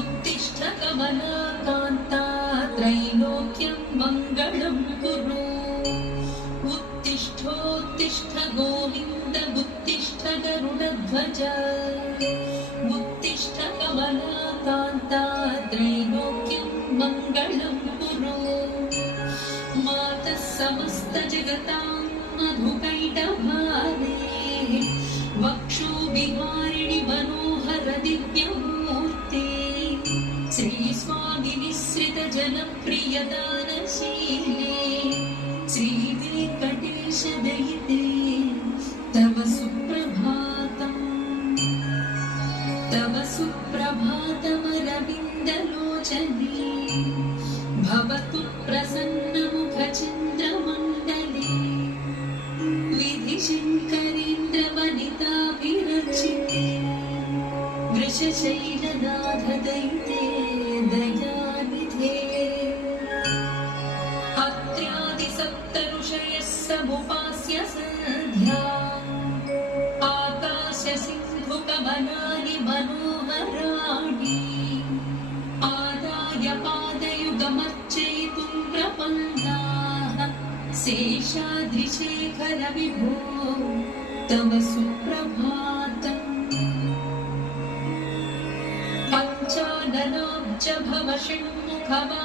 उत्तिष्ठ कमलाकान्ता त्रैलोक्यं मङ्गलं कुरु उत्तिष्ठोत्तिष्ठ गोविन्द उत्तिष्ठ गरुडध्वज उत्तिष्ठ कमलाकान्ता त्रैलोक्यं मङ्गलं कुरु मातः समस्तजगतां मधुकैटभारे वक्षोविहारिणि मनोहर दिव्यमूर्ते श्रीस्वामिनिःसृतजनप्रियदानशीले श्रीवेङ्कटेशदयिते तव सुप्रभातमरविन्दलोचने भवतु प्रसन्नमुखचन्द्रमण्डले विधिशङ्करेन्द्रवनिताभिरचिते वृषशैलनाथदयिते दयानिधे अत्र्यादिसप्तऋषयः समुपास्य सन्ध्या आकाशसिन्धुकमलानि मनोहराणि आदाय पादयुगमर्चयितुं प्रपन्नाः शेषाद्रिशेखर विभो तव सुप्रभातम् पञ्चाननाब्ज भव षण्मुखवान्